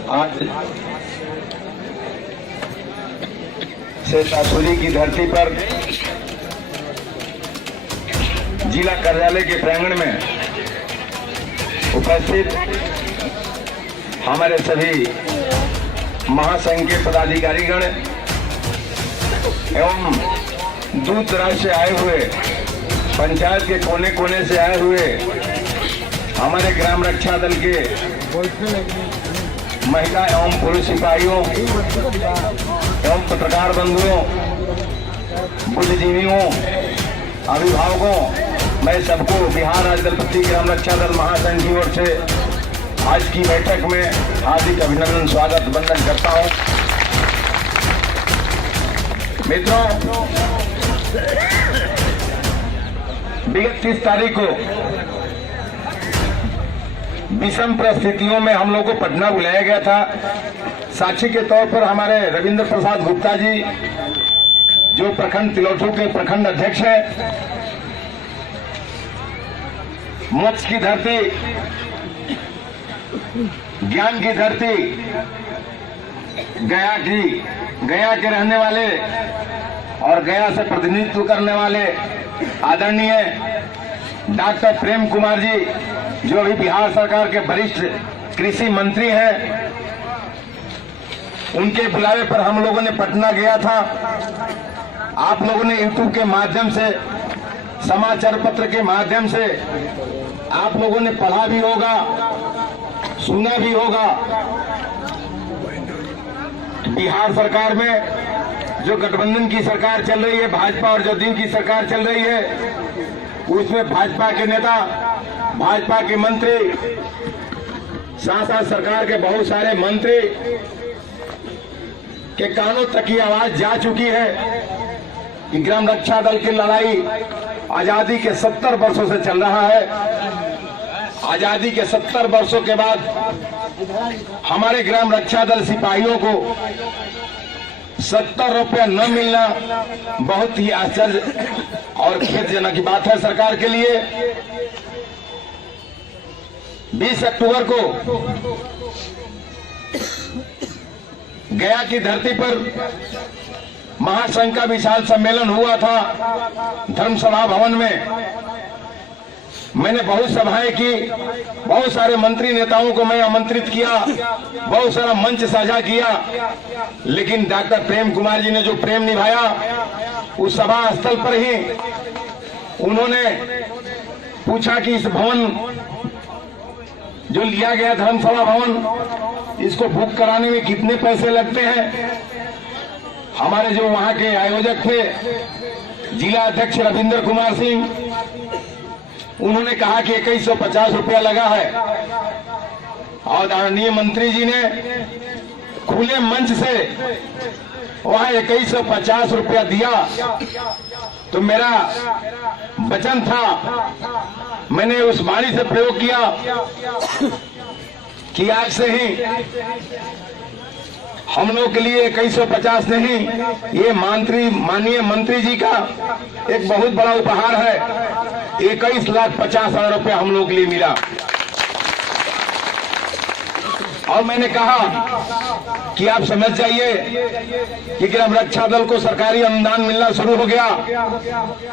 आज शेषासुरी की धरती पर जिला कार्यालय के प्रांगण में उपस्थित हमारे सभी महासंघ के पदाधिकारीगण एवं दूर दराज से आए हुए, पंचायत के कोने कोने से आए हुए हमारे ग्राम रक्षा दल के महिला एवं पुरुष सिपाहियों एवं पत्रकार बंधुओं, बुद्धिजीवियों, अभिभावकों, मैं सबको बिहार राज्य दलपति ग्राम रक्षा दल महासंघ की ओर से आज की बैठक में हार्दिक अभिनंदन, स्वागत, वंदन करता हूं। मित्रों, विगत 30 तारीख को विषम परिस्थितियों में हम लोग को पटना बुलाया गया था। साक्षी के तौर पर हमारे रविंद्र प्रसाद गुप्ता जी, जो प्रखंड तिलौठू के प्रखंड अध्यक्ष हैं, मोक्ष की धरती, ज्ञान की धरती, गया के रहने वाले और गया से प्रतिनिधित्व करने वाले आदरणीय डॉक्टर प्रेम कुमार जी, जो अभी बिहार सरकार के वरिष्ठ कृषि मंत्री हैं, उनके बुलावे पर हम लोगों ने पटना गया था। आप लोगों ने यूट्यूब के माध्यम से, समाचार पत्र के माध्यम से आप लोगों ने पढ़ा भी होगा, सुना भी होगा। बिहार सरकार में जो गठबंधन की सरकार चल रही है, भाजपा और जदयू की सरकार चल रही है, उसमें भाजपा के नेता, भाजपा के मंत्री, साथ सरकार के बहुत सारे मंत्री के कानों तक की आवाज जा चुकी है कि ग्राम रक्षा दल की लड़ाई आजादी के 70 वर्षों से चल रहा है। आजादी के 70 वर्षों के बाद हमारे ग्राम रक्षा दल सिपाहियों को 70 रुपया न मिलना बहुत ही आश्चर्य और खेदजनक बात है सरकार के लिए। 20 अक्टूबर को गया की धरती पर महासंघ का विशाल सम्मेलन हुआ था धर्मसभा भवन में। मैंने बहुत सभाएं की, बहुत सारे मंत्री नेताओं को मैं आमंत्रित किया, बहुत सारा मंच साझा किया, लेकिन डॉक्टर प्रेम कुमार जी ने जो प्रेम निभाया, उस सभा स्थल पर ही उन्होंने पूछा कि इस भवन जो लिया गया धर्मसभा भवन, इसको बुक कराने में कितने पैसे लगते हैं। हमारे जो वहां के आयोजक थे, जिला अध्यक्ष रविंद्र कुमार सिंह, उन्होंने कहा कि 2150 रुपया लगा है। और आदरणीय मंत्री जी ने खुले मंच से वहां 2150 रुपया दिया। तो मेरा वचन था, मैंने उस वाणी से प्रयोग किया कि आज से ही हम लोग के लिए 2150 नहीं, ये माननीय मंत्री जी का एक बहुत बड़ा उपहार है। 21,50,000 रुपया हम लोग के लिए मिला। और मैंने कहा कि आप समझ जाइए कि ग्राम रक्षा दल को सरकारी अनुदान मिलना शुरू हो गया।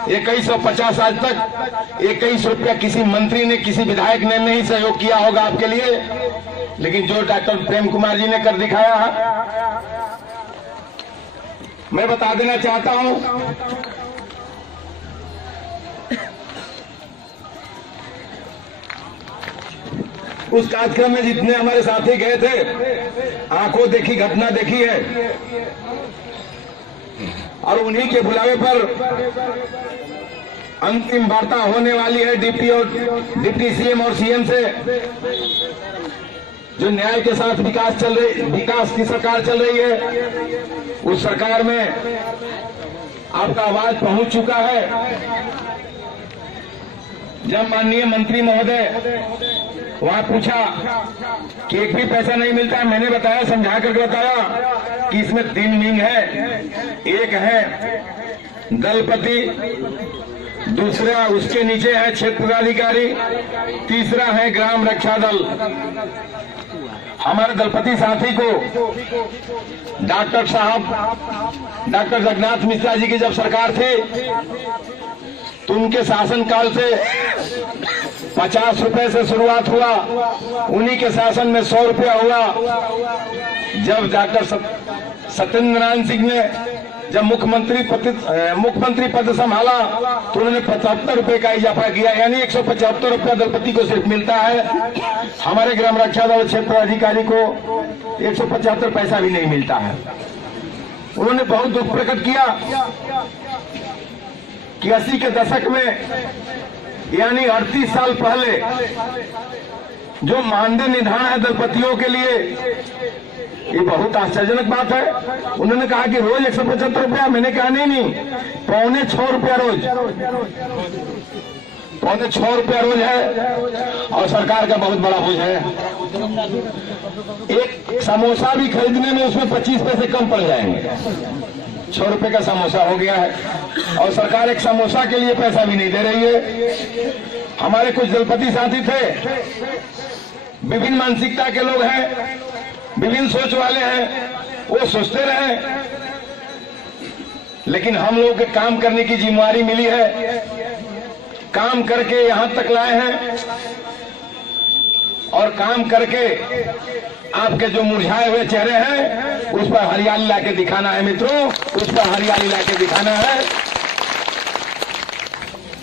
2150 आज तक 21 रुपया किसी मंत्री ने, किसी विधायक ने नहीं सहयोग किया होगा आपके लिए, लेकिन जो डॉक्टर प्रेम कुमार जी ने कर दिखाया है, मैं बता देना चाहता हूं। उस कार्यक्रम में जितने हमारे साथी गए थे, आंखों देखी घटना देखी है, और उन्हीं के बुलावे पर अंतिम वार्ता होने वाली है डिप्टी सीएम और सीएम से। जो न्याय के साथ विकास की सरकार चल रही है, उस सरकार में आपका आवाज पहुंच चुका है। जब माननीय मंत्री महोदय वहां पूछा कि एक भी पैसा नहीं मिलता है, मैंने बताया, समझा करके बताया कि इसमें 3 विंग है। एक है दलपति, दूसरा उसके नीचे है क्षेत्र पदाधिकारी, तीसरा है ग्राम रक्षा दल। हमारे दलपति साथी को डॉक्टर जगन्नाथ मिश्रा जी की जब सरकार थी तो उनके शासनकाल से 50 रुपए से शुरुआत हुआ, उन्हीं के शासन में 100 रुपया हुआ। जब डॉक्टर सत्येंद्र नारायण सिंह ने जब मुख्यमंत्री पद संभाला तो उन्होंने 75 रुपए का इजाफा किया, यानी 175 रुपया दलपति को सिर्फ मिलता है। हमारे ग्राम रक्षा दल क्षेत्र अधिकारी को 175 पैसा भी नहीं मिलता है। उन्होंने बहुत दुख प्रकट किया कि 80 के दशक में, यानी 38 साल पहले जो मानदेय निर्धारण है दलपतियों के लिए, ये बहुत आश्चर्यजनक बात है। उन्होंने कहा कि रोज 175 रुपया, मैंने कहा नहीं, 6.25 रुपया रोज, 6.25 रुपया रोज है और सरकार का बहुत बड़ा बोझ है। एक समोसा भी खरीदने में उसमें 25 पैसे कम पड़ जाएंगे। 6 रुपए का समोसा हो गया है और सरकार एक समोसा के लिए पैसा भी नहीं दे रही है। हमारे कुछ दलपति साथी थे, विभिन्न मानसिकता के लोग हैं, विभिन्न सोच वाले हैं, वो सोचते रहे, लेकिन हम लोगों के काम करने की जिम्मेदारी मिली है, काम करके यहां तक लाए हैं और काम करके आपके जो मुरझाए हुए चेहरे हैं उस पर हरियाली लाके दिखाना है मित्रों, उस पर हरियाली लाके दिखाना है।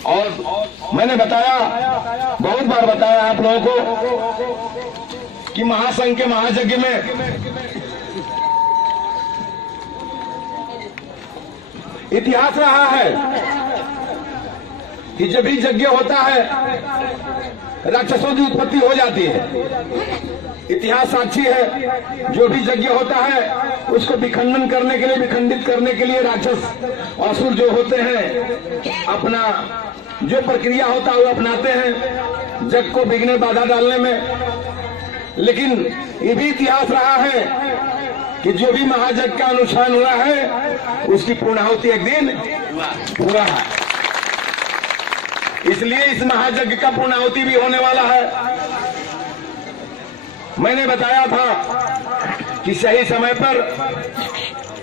और मैंने बताया, बहुत बार बताया आप लोगों को कि महासंघ के महायज्ञ में इतिहास रहा है कि जब भी यज्ञ होता है राक्षसों की उत्पत्ति हो जाती है। इतिहास साक्षी है, जो भी यज्ञ होता है उसको विखंडन करने के लिए, विखंडित करने के लिए राक्षस असुर जो होते हैं अपना जो प्रक्रिया होता है वो अपनाते हैं यज्ञ को बिगड़ने बाधा डालने में। लेकिन ये भी इतिहास रहा है कि जो भी महायज्ञ का अनुष्ठान हुआ है उसकी पूर्णाहुति एक दिन पूरा है, इसलिए इस महायज्ञ का पूर्णाहुति भी होने वाला है। मैंने बताया था कि सही समय पर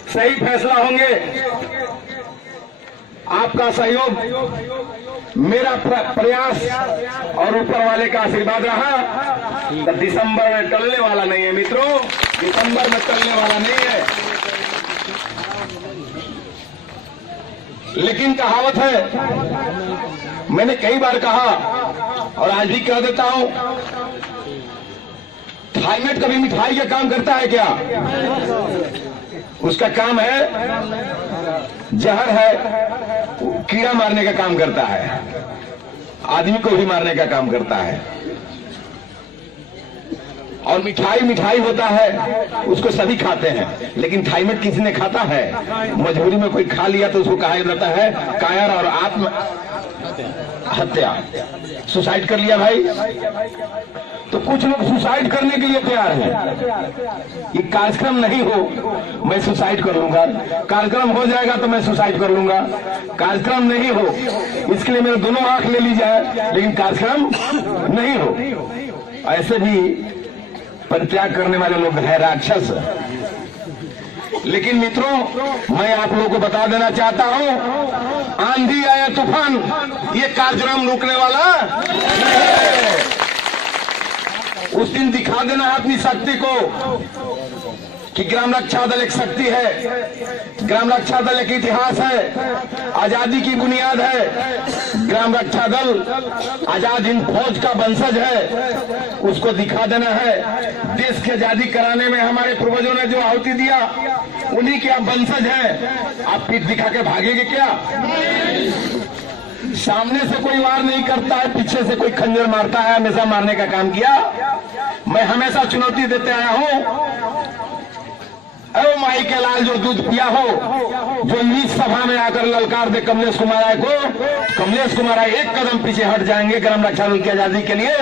सही फैसला होंगे। आपका सहयोग, मेरा प्रयास और ऊपर वाले का आशीर्वाद रहा तो दिसंबर में टलने वाला नहीं है मित्रों, दिसंबर में टलने वाला नहीं है। लेकिन कहावत है, मैंने कई बार कहा और आज भी कह देता हूं, थाईमेट कभी मिठाई का काम करता है क्या? उसका काम है जहर है, कीड़ा मारने का काम करता है, आदमी को भी मारने का काम करता है। और मिठाई होता है, उसको सभी खाते हैं, लेकिन थाईमेट किसी ने खाता है? मजबूरी में कोई खा लिया तो उसको कहा जाता है कायर और आत्म हत्या, सुसाइड कर लिया भाई। तो कुछ लोग सुसाइड करने के लिए तैयार हैं। ये कार्यक्रम नहीं हो मैं सुसाइड कर लूंगा, कार्यक्रम हो जाएगा तो मैं सुसाइड कर लूंगा। कार्यक्रम नहीं हो इसके लिए मेरे दोनों आंख ले ली जाए, लेकिन कार्यक्रम नहीं हो। ऐसे भी परित्याग करने वाले लोग हैं राक्षस। लेकिन मित्रों, मैं आप लोगों को बता देना चाहता हूं, आंधी आया तूफान, ये कार्यक्रम रुकने वाला उस दिन दिखा देना अपनी शक्ति को कि ग्राम रक्षा दल एक शक्ति है, ग्राम रक्षा दल एक इतिहास है, आजादी की बुनियाद है। ग्राम रक्षा दल आजाद हिंद फौज का वंशज है, उसको दिखा देना है। देश की आजादी कराने में हमारे पूर्वजों ने जो आहुति दिया, उन्हीं के आप वंशज हैं। आप पीठ दिखा के भागेंगे क्या? सामने से कोई वार नहीं करता है, पीछे से कोई खंजर मारता है, हमेशा मारने का काम किया। मैं हमेशा चुनौती देते आया हूं, अरे माई के लाल जो दूध पिया हो, जो नीच सभा में आकर ललकार दे कमलेश कुमार राय को, कमलेश कुमार राय एक कदम पीछे हट जाएंगे ग्राम रक्षा दल की आजादी के लिए,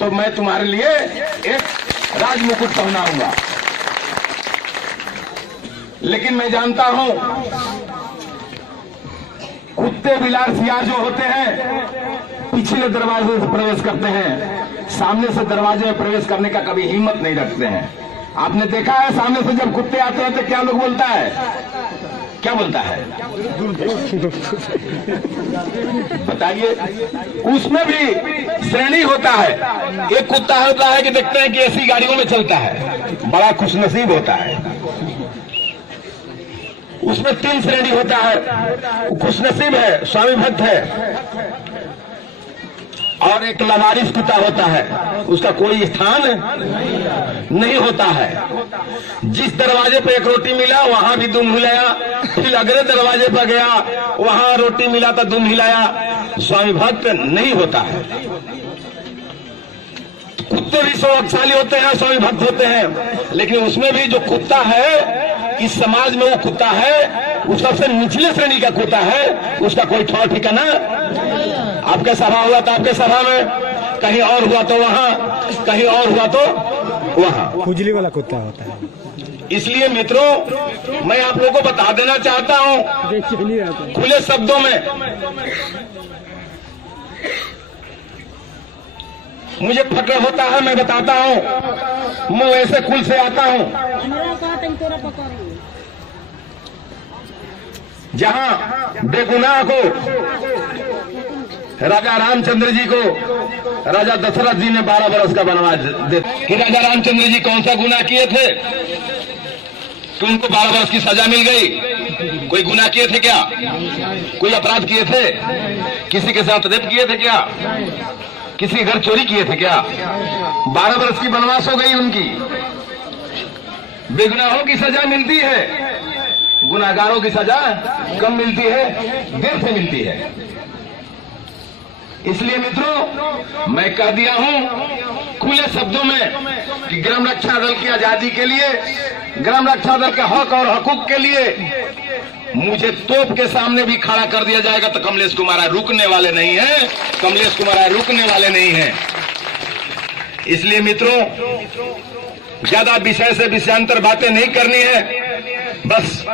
तो मैं तुम्हारे लिए एक राज मुकुट पहनाऊंगा। लेकिन मैं जानता हूं कुत्ते बिलार सियार जो होते हैं पिछले दरवाजे से प्रवेश करते हैं, सामने से दरवाजे में प्रवेश करने का कभी हिम्मत नहीं रखते हैं। आपने देखा है सामने से जब कुत्ते आते हैं तो क्या लोग बोलता है, क्या बोलता है बताइए। उसमें भी श्रेणी होता है। एक कुत्ता होता है कि देखते हैं कि ऐसी गाड़ियों में चलता है, बड़ा खुशनसीब होता है। उसमें 3 श्रेणी होता है, खुशनसीब है, स्वामी भक्त है, और एक लवारिस कुत्ता होता है, उसका कोई स्थान नहीं होता है। जिस दरवाजे पे एक रोटी मिला वहां भी दुम हिलाया, फिर अगले दरवाजे पर गया वहां रोटी मिला तो दुम हिलाया। स्वामी भक्त नहीं होता है। कुत्ते भी सौभाग्यशाली होते हैं, स्वामी भक्त होते हैं, लेकिन उसमें भी जो कुत्ता है इस समाज में वो कुत्ता है, वो सबसे निचले श्रेणी का कुत्ता है, उसका कोई ठौर ठिकाना। आपके सभा हुआ तो आपके सभा में, कहीं और हुआ तो वहां, कहीं और हुआ तो वहां। खुजली वाला कुत्ता होता है। इसलिए मित्रों मैं आप लोगों को बता देना चाहता हूं खुले शब्दों में, मुझे फक्र होता है, मैं बताता हूं, मैं ऐसे कुल से आता हूं जहां बेगुनाह को राजा रामचंद्र जी को राजा दशरथ जी ने 12 वर्ष का वनवास दे। कि राजा रामचंद्र जी कौन सा गुनाह किए थे कि उनको 12 वर्ष की सजा मिल गई? कोई गुनाह किए थे क्या? कोई अपराध किए थे? किसी के साथ रेप किए थे क्या? किसी घर चोरी किए थे क्या? 12 वर्ष की वनवास हो गई उनकी। बेगुनाहों की सजा मिलती है, गुनाहगारों की सजा कम मिलती है, देर से मिलती है। इसलिए मित्रों मैं कह दिया हूं खुले शब्दों में कि ग्राम रक्षा दल की आजादी के लिए, ग्राम रक्षा दल के हक और हकूक के लिए मुझे तोप के सामने भी खड़ा कर दिया जाएगा तो कमलेश कुमार राय रुकने वाले नहीं है, कमलेश कुमार राय रुकने वाले नहीं है। इसलिए मित्रों ज्यादा विषय से विषयांतर बातें नहीं करनी है, बस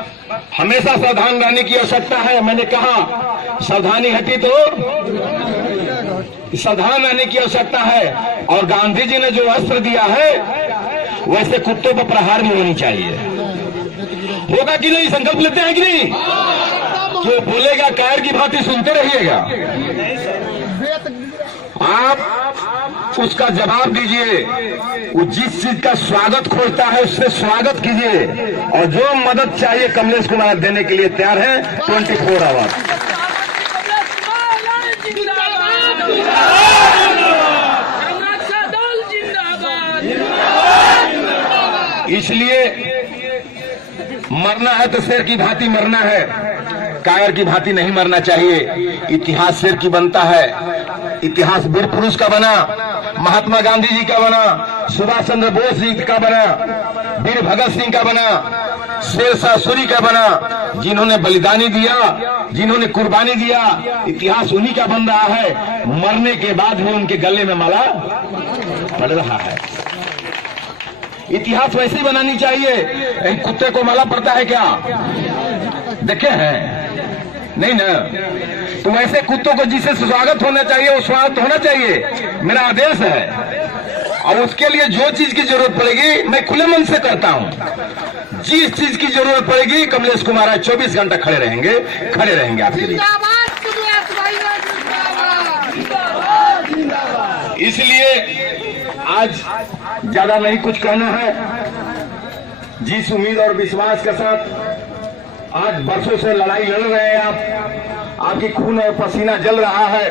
हमेशा सावधान रहने की आवश्यकता है। मैंने कहा सावधानी हटी तो सावधान रहने की आवश्यकता है। और गांधी जी ने जो अस्त्र दिया है वैसे कुत्तों पर प्रहार नहीं होनी चाहिए। होगा कि नहीं? संकल्प लेते हैं कि नहीं? जो बोलेगा कायर की भांति सुनते रहिएगा। आप उसका जवाब दीजिए, वो जिस चीज का स्वागत खोजता है उससे स्वागत कीजिए, और जो मदद चाहिए कमलेश कुमार देने के लिए तैयार है 24 आवर्स। इसलिए मरना है तो शेर की भांति मरना है, कायर की भांति नहीं मरना चाहिए। इतिहास शेर की बनता है, इतिहास वीर पुरुष का बना, महात्मा गांधी जी का बना, सुभाष चंद्र बोस जी का बना, वीर भगत सिंह का बना, शेरशाह सूरी का बना, जिन्होंने बलिदानी दिया, जिन्होंने कुर्बानी दिया। इतिहास उन्हीं का बन रहा है। मरने के बाद भी उनके गले में माला पड़ रहा है। इतिहास वैसे ही बनानी चाहिए। एक कुत्ते को माला पड़ता है क्या? देखे हैं? नहीं ना। तो वैसे कुत्तों को जिसे स्वागत होना चाहिए वो स्वागत होना चाहिए, मेरा आदेश है। और उसके लिए जो चीज की जरूरत पड़ेगी मैं खुले मन से करता हूं। जिस चीज की जरूरत पड़ेगी कमलेश कुमार राय 24 घंटा खड़े रहेंगे आपके लिए। इसलिए आज ज्यादा नहीं कुछ कहना है। जिस उम्मीद और विश्वास के साथ आज बरसों से लड़ाई लड़ रहे हैं आप, आपकी खून और पसीना जल रहा है,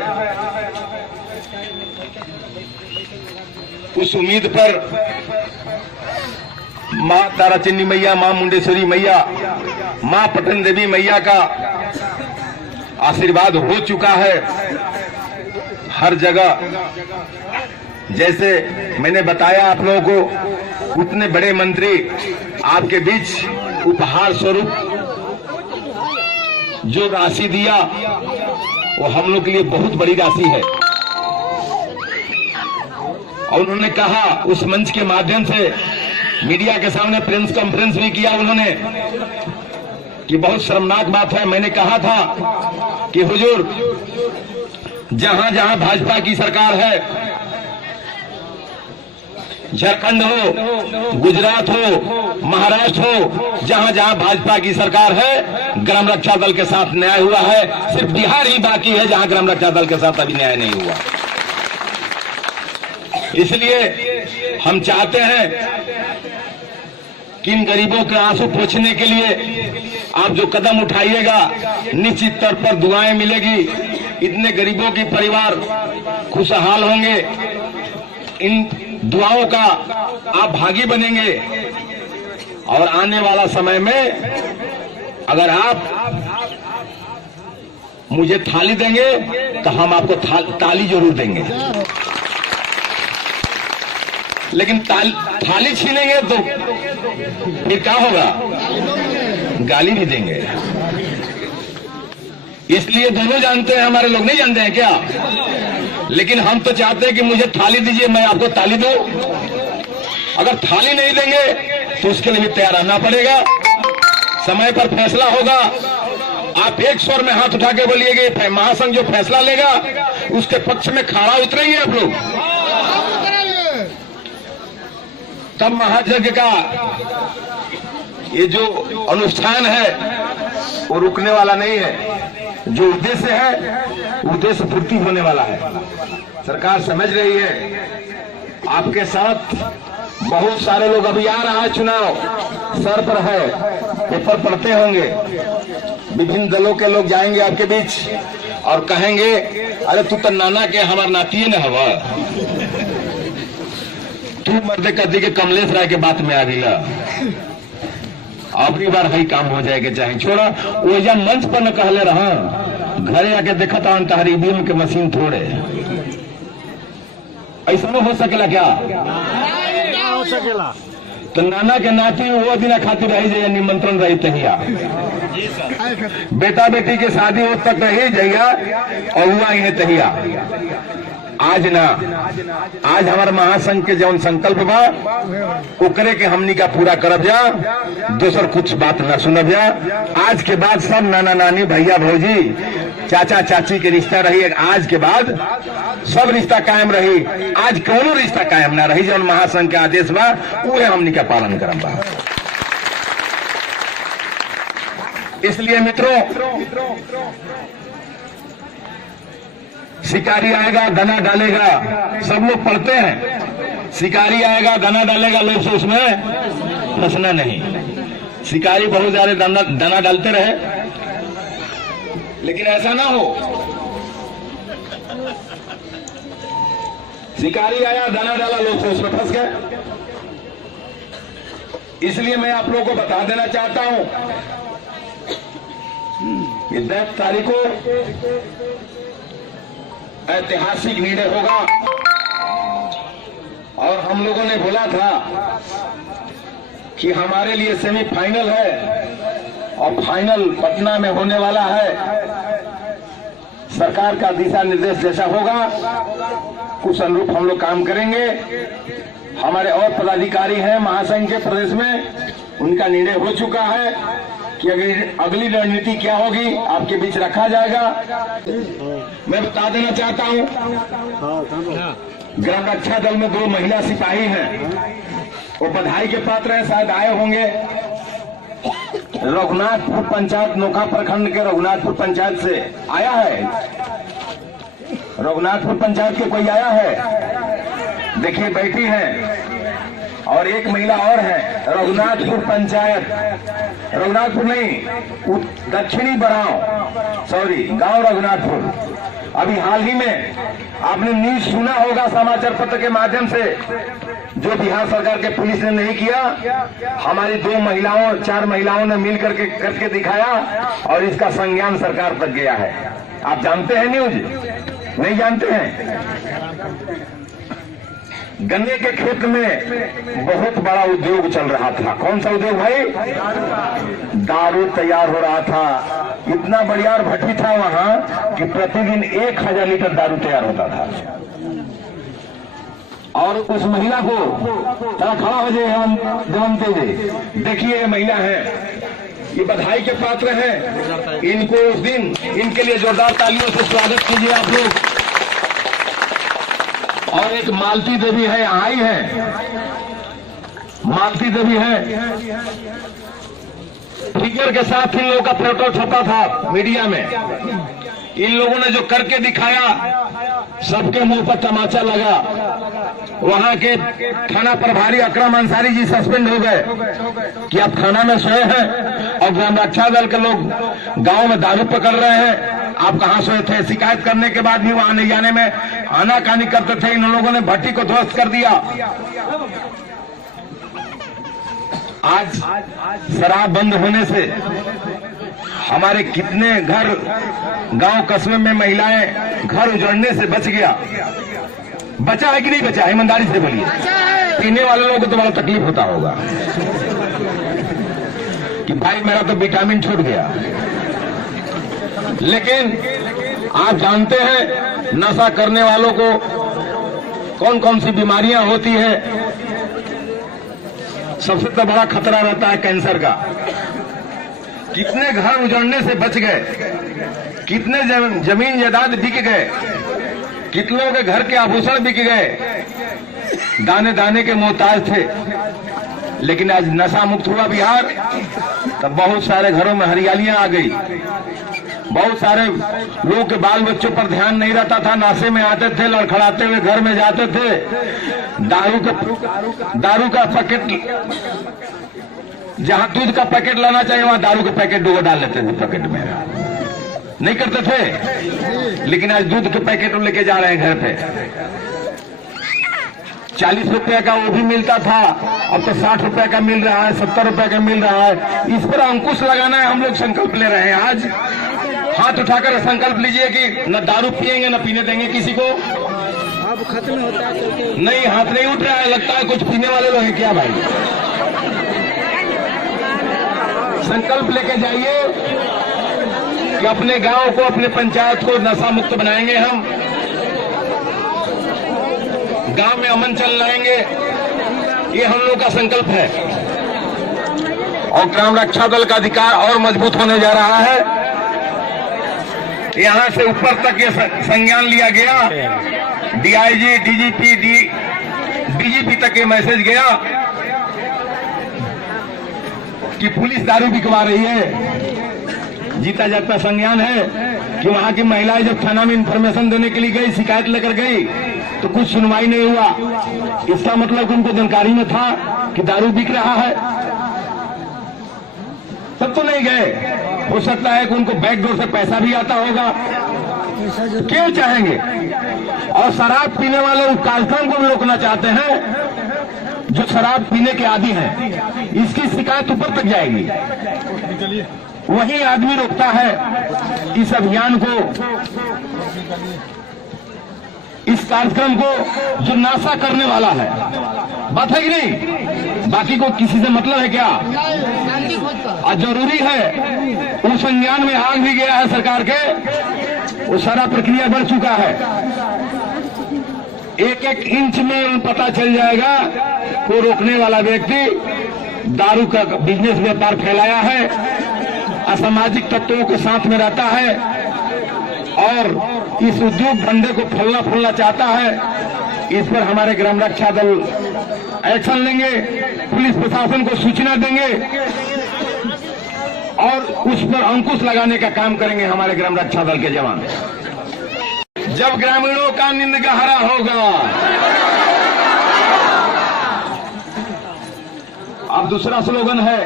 उस उम्मीद पर मां ताराचंदी मैया, मां मुंडेश्वरी मैया, मां पटन देवी मैया का आशीर्वाद हो चुका है हर जगह। जैसे मैंने बताया आप लोगों को, उतने बड़े मंत्री आपके बीच उपहार स्वरूप जो राशि दिया वो हम लोग के लिए बहुत बड़ी राशि है। और उन्होंने कहा उस मंच के माध्यम से मीडिया के सामने प्रेस कॉन्फ्रेंस भी किया उन्होंने कि बहुत शर्मनाक बात है। मैंने कहा था कि हुजूर जहां जहां भाजपा की सरकार है, झारखंड हो, गुजरात हो, महाराष्ट्र हो, जहां जहां भाजपा की सरकार है, ग्राम रक्षा दल के साथ न्याय हुआ है। सिर्फ बिहार ही बाकी है जहां ग्राम रक्षा दल के साथ अभी न्याय नहीं हुआ। इसलिए हम चाहते हैं कि इन गरीबों के आंसू पोंछने के लिए आप जो कदम उठाइएगा, निश्चित तौर पर दुआएं मिलेगी। इतने गरीबों के परिवार खुशहाल होंगे। इन दुआओं का आप भागी बनेंगे और आने वाला समय में अगर आप मुझे थाली देंगे तो हम आपको ताली जरूर देंगे, लेकिन थाली छीनेंगे तो फिर क्या होगा? गाली भी देंगे। इसलिए दोनों जानते हैं, हमारे लोग नहीं जानते हैं क्या? लेकिन हम तो चाहते हैं कि मुझे थाली दीजिए, मैं आपको ताली दूं। अगर थाली नहीं देंगे तो उसके लिए भी तैयार रहना पड़ेगा। समय पर फैसला होगा। आप एक स्वर में हाथ उठा के बोलिएगा, महासंघ जो फैसला लेगा उसके पक्ष में खड़ा उतरेंगे आप लोग। तब महायज्ञ का ये जो अनुष्ठान है वो रुकने वाला नहीं है। जो उद्देश्य है, उद्देश्य पूर्ति होने वाला है। सरकार समझ रही है। आपके साथ बहुत सारे लोग, अभी आ रहा है चुनाव, सर पर है, पेपर पढ़ते होंगे। विभिन्न दलों के लोग जाएंगे आपके बीच और कहेंगे, अरे तू तो नाना के हमार नाती न हवा, तू मर्दे कदी के कमलेश राय के बात में आ गया। आखिरी बार हई काम हो जाएगा, चाहे छोड़ा। वो या मंच पर न कहले रहा, घरे आके देखा था तहरी ईवीएम के मशीन थोड़े। ऐसा हो सकेला क्या? हो सकेला तो नाना के नाती वो दिन खातिर रही जाइए, निमंत्रण रही तहिया। बेटा बेटी की शादी हो तक रही जाइया और हुआ ही तहिया। आज ना, आज हमारे महासंघ के जौन संकल्प बा ओकरे के हमनी का पूरा करब जा, दोसर कुछ बात ना सुनब जा। आज के बाद सब नाना नानी, भैया भौजी, चाचा चाची के रिश्ता रही। आज के बाद सब रिश्ता कायम रही। आज कौनो रिश्ता कायम ना रही। जौन महासंघ के आदेश बा उहे हमनी का पालन करब बा। इसलिए मित्रों, शिकारी आएगा दाना डालेगा, सब लोग पढ़ते हैं। शिकारी आएगा दाना डालेगा, लोग से उसमें फंसना नहीं। शिकारी बहुत ज्यादा दाना डालते रहे, लेकिन ऐसा ना हो। शिकारी आया, दाना डाला, लोग से उसमें फंस गए। इसलिए मैं आप लोगों को बता देना चाहता हूं कि 10 तारीख को ऐतिहासिक निर्णय होगा। और हम लोगों ने बोला था कि हमारे लिए सेमीफाइनल है और फाइनल पटना में होने वाला है। सरकार का दिशा निर्देश जैसा होगा उस अनुरूप हम लोग काम करेंगे। हमारे और पदाधिकारी हैं महासंघ के प्रदेश में, उनका निर्णय हो चुका है कि अगली रणनीति क्या होगी आपके बीच रखा जाएगा। मैं बता देना चाहता हूं, ग्राम रक्षा दल में 2 महिला सिपाही हैं, वो बधाई के पात्र हैं, शायद आए होंगे। रघुनाथपुर पंचायत, नोखा प्रखंड के रघुनाथपुर पंचायत से आया है। रघुनाथपुर पंचायत के कोई आया है? देखिए बैठी हैं। और एक महिला और है, रघुनाथपुर पंचायत, रघुनाथपुर नहीं, दक्षिणी बराव, सॉरी, गांव रघुनाथपुर। अभी हाल ही में आपने न्यूज सुना होगा समाचार पत्र के माध्यम से, जो बिहार सरकार के पुलिस ने नहीं किया, हमारी 2 महिलाओं, 4 महिलाओं ने मिल करके दिखाया और इसका संज्ञान सरकार तक गया है। आप जानते हैं न्यूज? नहीं जानते हैं? गन्ने के खेत में बहुत बड़ा उद्योग चल रहा था। कौन सा उद्योग भाई? दारू तैयार हो रहा था। इतना बढ़िया भट्टी था वहां कि प्रतिदिन 1000 लीटर दारू तैयार होता था। और उस महिला को थोड़ा खड़ा हो जाए, देवंते जी, देखिए महिला है, ये बधाई के पात्र हैं। इनको उस दिन इनके लिए जोरदार तालियों से स्वागत कीजिए आप लोग। और एक मालती देवी है, यहाँ आई है, मालती देवी है, फिगर के साथ इन लोगों का फोटो छपा था मीडिया में। इन लोगों ने जो करके दिखाया, सबके मुंह पर तमाचा लगा। वहां के थाना प्रभारी अकरम अंसारी जी सस्पेंड हो गए कि आप थाना में सोए हैं और ग्राम रक्षा दल के लोग गांव में दारू पकड़ रहे हैं, आप कहां सोए थे। शिकायत करने के बाद भी वहां नहीं जाने में आनाकानी करते थे। इन लोगों ने भट्टी को ध्वस्त कर दिया। आज शराब बंद होने से हमारे कितने घर, गांव कस्बे में महिलाएं घर उजड़ने से बच गया। बचा है कि नहीं बचा? ईमानदारी से बोलिए। पीने वाले लोगों को तो बड़ा तकलीफ होता होगा कि भाई मेरा तो विटामिन छूट गया। लेकिन आप जानते हैं नशा करने वालों को कौन कौन सी बीमारियां होती है। सबसे तो बड़ा खतरा रहता है कैंसर का। कितने घर उजड़ने से बच गए, कितने जमीन जायदाद बिक गए, कितनों के घर के आभूषण बिक गए, दाने दाने के मोहताज थे। लेकिन आज नशा मुक्त हुआ बिहार, तब बहुत सारे घरों में हरियालियां आ गई। बहुत सारे लोगों के बाल बच्चों पर ध्यान नहीं रहता था, नाशे में आते थे, लड़खड़ाते हुए घर में जाते थे। दारू का पैकेट, जहां दूध का पैकेट लाना चाहिए वहां दारू का पैकेट डुबो डाल लेते थे पैकेट में। नहीं करते थे, लेकिन आज दूध के पैकेट लेके जा रहे हैं घर पे। 40 रुपए का वो भी मिलता था, अब तो 60 रुपए का मिल रहा है, 70 रुपए का मिल रहा है। इस पर अंकुश लगाना है, हम लोग संकल्प ले रहे हैं। आज हाथ उठाकर संकल्प लीजिए कि न दारू पिएंगे न पीने देंगे किसी को। अब खत्म होता है नहीं, हाथ नहीं उठ रहा है, लगता है कुछ पीने वाले लोग हैं क्या भाई। संकल्प लेके जाइए कि अपने गांव को, अपने पंचायत को नशा मुक्त बनाएंगे। हम गांव में अमन चल लाएंगे, ये हम लोग का संकल्प है। और ग्राम रक्षा दल का अधिकार और मजबूत होने जा रहा है। यहां से ऊपर तक ये संज्ञान लिया गया। डीआईजी, डीजीपी, डीजीपी तक ये मैसेज गया कि पुलिस दारू बिकवा रही है। जीता जागता संज्ञान है कि वहां की महिलाएं जब थाना में इंफॉर्मेशन देने के लिए गई, शिकायत लेकर गई, तो कुछ सुनवाई नहीं हुआ। इसका मतलब उनको जानकारी में था कि दारू बिक रहा है, तब तो नहीं गए। हो सकता है कि उनको बैकडोर से पैसा भी आता होगा, क्यों चाहेंगे। और शराब पीने वाले उस कार्यक्रम को भी रोकना चाहते हैं जो शराब पीने के आदी हैं। इसकी शिकायत ऊपर तक जाएगी, वही आदमी रोकता है इस अभियान को, इस कार्यक्रम को जो नाशा करने वाला है। बात है कि नहीं? बाकी को किसी से मतलब है क्या? और जरूरी है, उस संज्ञान में आग भी गया है सरकार के, वो सारा प्रक्रिया बढ़ चुका है। एक एक इंच में पता चल जाएगा को रोकने वाला व्यक्ति दारू का बिजनेस व्यापार फैलाया है, असामाजिक तत्वों के साथ में रहता है और इस उद्योग धंधे को फलना फूलना चाहता है। इस पर हमारे ग्राम रक्षा दल एक्शन लेंगे, पुलिस प्रशासन को सूचना देंगे और उस पर अंकुश लगाने का काम करेंगे हमारे ग्राम रक्षा दल के जवान। जब ग्रामीणों का नींद गहरा होगा। अब दूसरा स्लोगन है,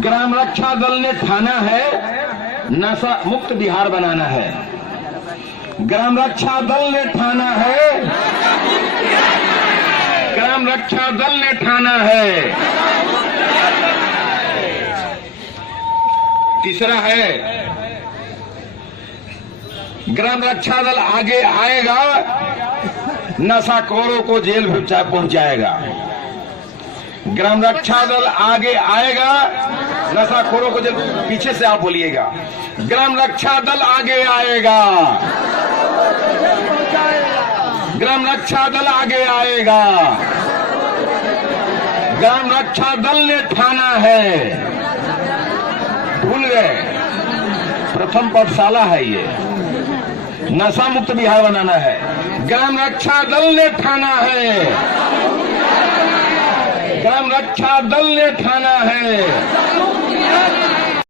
ग्राम रक्षा दल ने ठाना है नशा मुक्त बिहार बनाना है। ग्राम रक्षा दल ने ठाना है, ग्राम रक्षा दल ने ठाना है। तीसरा है, ग्राम रक्षा दल आगे आएगा, नशाखोरों को जेल पहुंचाएगा। ग्राम रक्षा दल आगे आएगा, नशाखोरों को जेल। पीछे से आप बोलिएगा, ग्राम रक्षा दल आगे आएगा, ग्राम रक्षा दल आगे आएगा। ग्राम रक्षा दल ने ठाना है, प्रथम पाठशाला है ये। नशा मुक्त बिहार बनाना है, ग्राम रक्षा दल ने ठाना है, ग्राम रक्षा दल ने ठाना है।